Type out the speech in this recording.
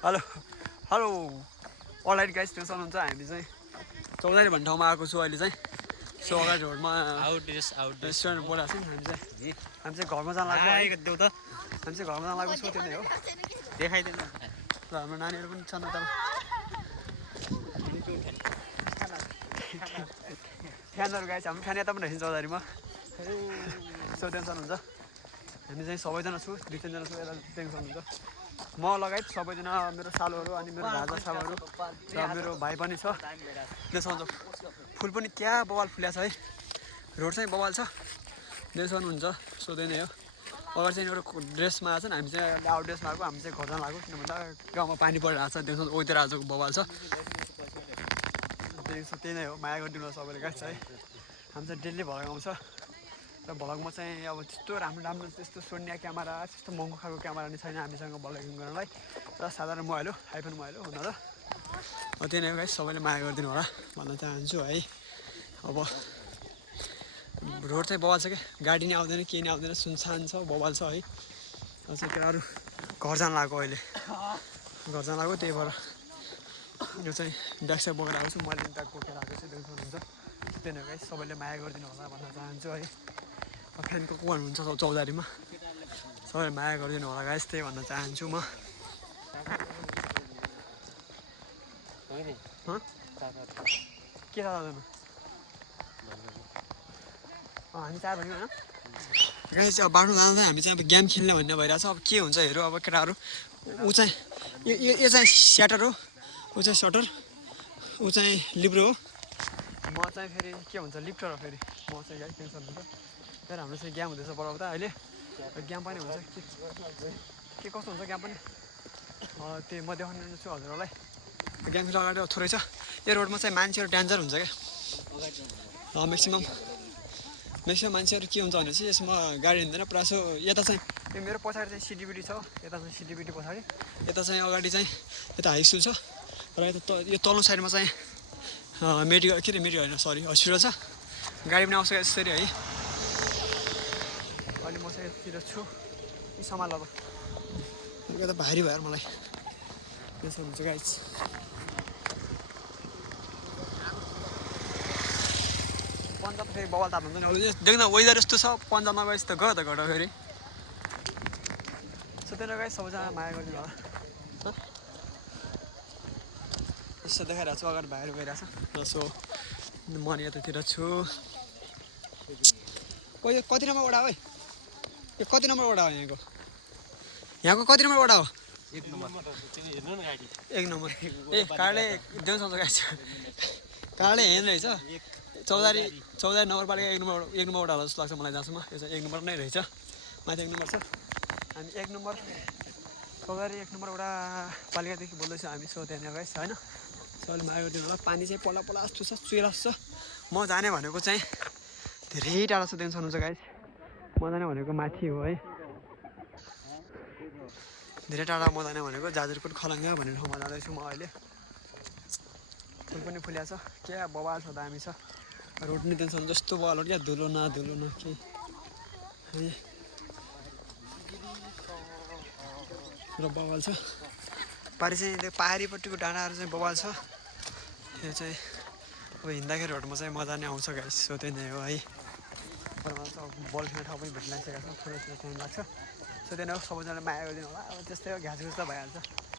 hello hello all right guys त्यो हुनुहुन्छ हामी चाहिँ चौधारी भन्ने ठाउँमा आएको छु अहिले चाहिँ सो अगाडि रोडमा रेस्टुरेन्ट बोलाएको छ हामी चाहिँ घरमा जान लाग्यो हामी चाहिँ घरमा जान लाग्यो सो त्यो नै हो देखाइदिनु र हाम्रो नानीहरू पनि छन् त फ्यानहरू गाइस हाम्रो फ्यान यता पनि रहेछ चौधारीमा सो टेन्सन हुन्छ हामी चाहिँ सबैजना छु 2-3 जना छु यता टेन्सन हुन्छ म लगायत सबैजना मेरो सालोहरू अनि मेरो राजा सालोहरू र मेरो भाइ पनि छ देखाउँछ फुल पनि क्या बवाल फुल्या छ है रोड चाहिँ बवाल छ देखाउनुहुन्छ सोधै नै हो अगाडि चाहिँ एउटा ड्रेसमा आएको छ नि हामी चाहिँ आउट ड्रेसमा आएको हामी चाहिँ घर जान लाग्यो किन भन्दा गाउँमा पानी परिरहेको छ देखाउँछ ओइतिर आजको बवाल छ त्यही नै हो माया गरिदिनु सबैले गाइस है हामी चाहिँ डेली भ्लग आउँछ र भ्लगमा चाहिँ अब त्यस्तो राम्रो त्यस्तो सोनिया क्यामेरा त्यस्तो महँगो खालको क्यामेरा नि छैन हामीसँग भ्लगिङ गर्नलाई र साधारण मोबाइल हो आइफोन मोबाइल हो हुन त त्यही नै हो गाइस सबैले माया गरिदिनु होला भन्न चाहन्छु है अब रोड चाहिँ बवाल छ क्या गाडी नि आउँदैन केही नि आउँदैन सुनसान छ बवाल छ है चाहिँ केटाहरू घर जान लाग्यो अहिले घर जान लाग्यो त्यही भएर यो चाहिँ ब्याकसाइड बोकेर आएको छु मैले पनि त्यहाँ बोकेर आएको छु देख्नुहुन्छ त्यही नै गाइस सबैले माया गरिदिनु होला भन्न चाहन्छु है फ्यानको को हुनुहुन्छ चौधारीमा सबैले माया गरिदिनु होला गाइस त्यही भन्न चाहन्छु म के थाहा जाँदैन हामी 4 भन्यो होइन गाइस अब बाटो जाँदा हामी चाहिँ अब गेम खेल्ने भन्ने भइरहेछ अब के हुन्छ हेरौँ अब केटाहरू ऊ चाहिँ यो चाहिँ स्याटर हो ऊ चाहिँ सटर ऊ चाहिँ लिब्रो हो म चाहिँ फेरि के भन्छ लिफ्टर हो फेरि म चाहिँ गाइस टेन्सन हुन्छ फेरि हाम्रो चाहिँ गेम हुँदैछ बढाउँदा अहिले गेम पनि हुन्छ के कस्तो हुन्छ गेम पनि त्यही म देखाउनु छु हजुरहरूलाई गेम खेल्नु अगाडि थोरै छ यो रोडमा चाहिँ मान्छेहरू डेन्जर हुन्छ क्या म्याक्सिमम् मान्छेहरू के हुन्छ भने चाहिँ यसमा गाडी हिँड्दैन प्रायः सो यता चाहिँ यो मेरो पछाडि चाहिँ सिटिबिटी छ यता चाहिँ सिटिबिटी पछाडि यता चाहिँ अगाडि चाहिँ यता हाई स्कुल छ र यता यो तल्लो साइडमा चाहिँ मेडिकल के अरे मेडिकल होइन सरी हस्पिटल छ गाडी पनि आउँछ यसरी है अहिले म चाहिँ यतातिर छु सम्हाल अब यो त भारी भयो मलाई त्यसो हुन्छ गाइस पन्जाब फेरि बवाल ताप हुन्छ नि देख्न वेदर यस्तो छ पन्जाब नगएपछि त गयो त घट फेरि सो त्यही गाइस सबैजना माया गरिदिनु होला यसो देखाइरहेको छु अगाडि भाइहरू गइरहेको छ सो म नि यतातिर छु यो कति नम्बर वडा हो है यो कति नम्बर वडा हो यहाँको कति नम्बर वडा हो 1 नम्बर ए कार्डले देउसाउँछ गाइस कार्डले हेर्नु रहेछ चौधारी नगरपालिका 1 नम्बर वडा होला जस्तो लाग्छ मलाई जहाँसम्म यो चाहिँ 1 नम्बर नै रहेछ माथि 1 नम्बर छ हामी 1 नम्बर चौधारी 1 नम्बर वडा पालिकादेखि बोल्दैछ हामी सो त्यहाँनिर गाइस होइन सबैले माया गरिदिनु होला पानी चाहिँ पल्ला जस्तो छ चुइलास छ म जाने भनेको चाहिँ धेरै टाढा छ टेन्सन हुन्छ गाइस म जाने भनेको माथि हो है धेरै टाढा म जाने भनेको जाजरकोट खलङ्गा भन्ने ठाउँमा जाँदैछु म अहिले फुल पनि फुल्या छ क्या बवाल छ दामी छ रोड नि टेन्सन जस्तो बवाल हो क्या धुलो न केही है र बवाल छ पारि चाहिँ त्यो पाहाडीपट्टिको डाँडाहरू चाहिँ बवाल छ यो चाहिँ अब हिँड्दाखेरि रोडमा चाहिँ मजा नै आउँछ गाइस सो त्यही नै हो है बल खेल्ने ठाउँ पनि भेटिरहेको छ थोरै टाइम लाग्छ सो त्यही नै हो सबैजनाले माया गरिदिनु होला अब त्यस्तै हो घाँस घुस त भइहाल्छ